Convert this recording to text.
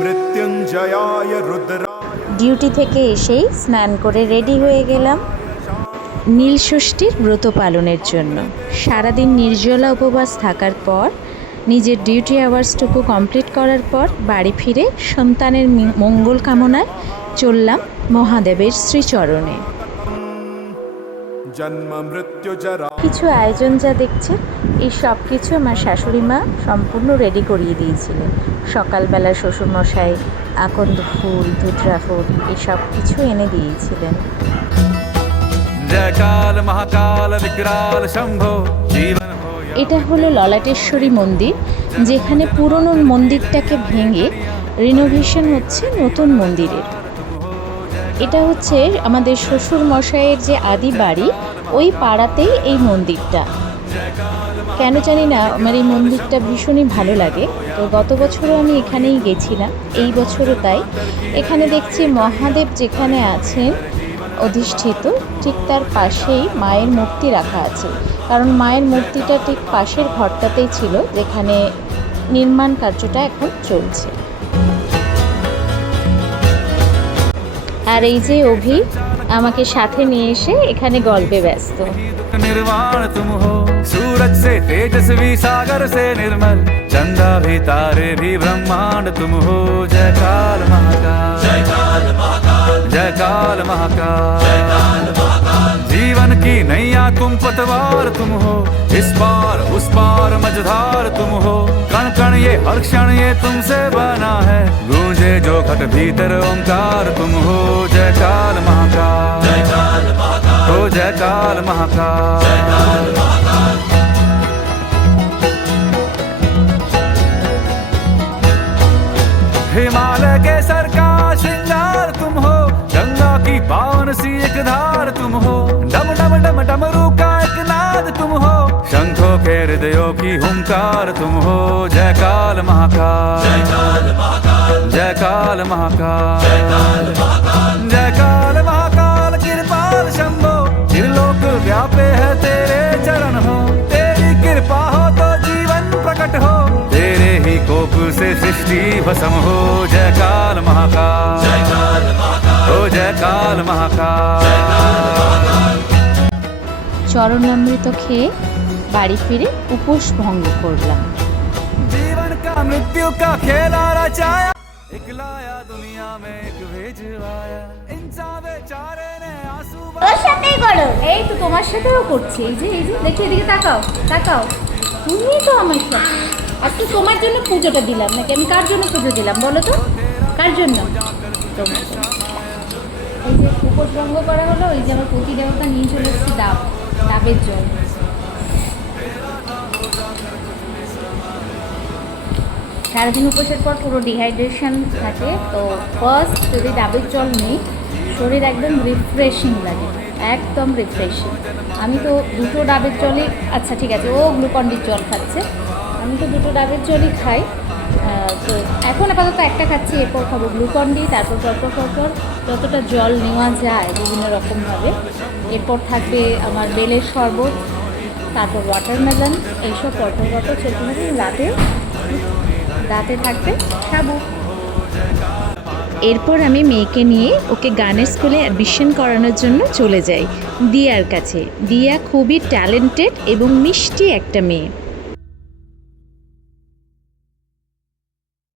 মৃত্যুঞ্জয়ায় রুদ্রায়। Duty থেকে এসেই স্নান করে রেডি হয়ে গেলাম নীলষষ্ঠীর ব্রত পালনের জন্য। সারাদিন নির্জলা উপবাস থাকার পর নিজের ডিউটি আওয়ার্সটুকু কমপ্লিট করার পর বাড়ি ফিরে সন্তানের মঙ্গল কামনায় চললাম মহাদেবের শ্রীচরণে। জন্ম মৃত্যু জরা। কিছু আয়োজন যা দেখছেন, এই সব কিছু আমার শাশুড়ি মা সম্পূর্ণ রেডি করিয়ে দিয়েছিলেন। সকালবেলা শ্বশুরমশাই আকন্দ ফুল, ধুতরা ফুল এসব কিছু এনে দিয়েছিলেন। জয়কাল মহাকাল বিকরাল শম্ভো জীবন। এটা হলো ললাটেশ্বরী মন্দির, যেখানে পুরনো মন্দিরটাকে ভেঙে রিনোভেশন হচ্ছে নতুন মন্দিরের। এটা হচ্ছে আমাদের শ্বশুর মশাইয়ের যে আদি বাড়ি, ওই পাড়াতেই এই মন্দিরটা। কেন জানি না আমার এই মন্দিরটা ভীষণই ভালো লাগে। তো গত বছরও আমি এখানেই গেছিলাম, এই বছরও তাই। এখানে দেখছি মহাদেব যেখানে আছেন অধিষ্ঠিত, ঠিক তার পাশেই মায়ের মূর্তি রাখা আছে। কারণ মায়ের মূর্তিটা ঠিক পাশের ঘরটাতেই ছিল, যেখানে নির্মাণ কার্যটা এখন চলছে। আর এই যে অভি আমাকে সাথে নিয়ে এসে এখানে গল্পে ব্যস্ত। निर्वाण तुम हो, सूरज से तेजस्वी सागर से निर्मल, चंदा भी तारे भी ब्रह्मांड तुम हो। जय काल महाकाल, जय काल महाकाल, जय काल महाकाल, जय काल महाकाल। जीवन की नैया तुम पतवार तुम हो, इस पार उस पार मझधार तुम हो। कण कण ये हर क्षण ये तुमसे बना है, गूंजे जो घट भीतर ओंकार तुम हो। जय काल महाकाल, जय काल महाकाल, हो जय काल महाकाल, जय काल महाकाल। हिमालय के सर का श्रृंगार तुम हो, गंगा की पावन सी एक धार तुम हो। डम डम डम डमरू का एक नाद तुम हो, शंखों के हृदयों की हुंकार तुम हो। जय काल महाकाल, जय काल महाकाल, जय काल महाकाल, जय काल महाकाल, जय काल महाकाल। कृपाल शंभो त्रिलोक व्यापे है तेरे चरण हो, तेरी कृपा हो तो जीवन प्रकट हो, तेरे ही कोप से सृष्टि भस्म हो। जय काल महाकाल, जय काल महाकाल, हो जय काल महाकाल, जय काल महाकाल। চরণামৃত খেয়ে বাড়ি ফিরে উপোস ভঙ্গ করলাম। जीवन का मृत्यु का खेला रचाया, इकलाया दुनिया में एक भेजवाया, इंसान बेचारे ने आंसू ওর সাথেই করো। এই তো তোমার সাথেও করছি। এই যে দেখো, এদিকে তাকাও তাকাও, তুমি তো আমার সাথে। আজকে তোমার জন্য পুজোটা দিলাম নাকি? আমি কার জন্য পুজো দিলাম বলো তো? কার জন্য? তোমার জন্য। এই যে উপোস ভঙ্গ করা হলো, ওই যে আমার প্রতি দেবতা নিয়ে চলে এসেছি ডাবের জল। সারাদিন উপোসের পর পুরো ডিহাইড্রেশন থাকে, তো ফার্স্ট যদি ডাবের জল নেই শরীর একদম রিফ্রেশিং লাগে, একদম রিফ্রেশিং। আমি তো দুটো ডাবের জলই, আচ্ছা ঠিক আছে, ও গ্লুকন্ডির জল খাচ্ছে, আমি তো দুটো ডাবের জলই খাই। তো এখন আপাতত একটা খাচ্ছি, এরপর খাবো গ্লুকন্ডি, তারপর পরপর যতটা জল নেওয়া যায় বিভিন্ন রকমভাবে। এরপর থাকবে আমার বেলের শরবত, তারপর ওয়াটারমেলন, এইসব পরপর চলতে থাকে। রাতে থাকবে সাবু। এরপর আমি মেয়েকে নিয়ে ওকে গানের স্কুলে অ্যাডমিশন করানোর জন্য চলে যাই দিয়ার কাছে। দিয়া খুবই ট্যালেন্টেড এবং মিষ্টি একটা মেয়ে।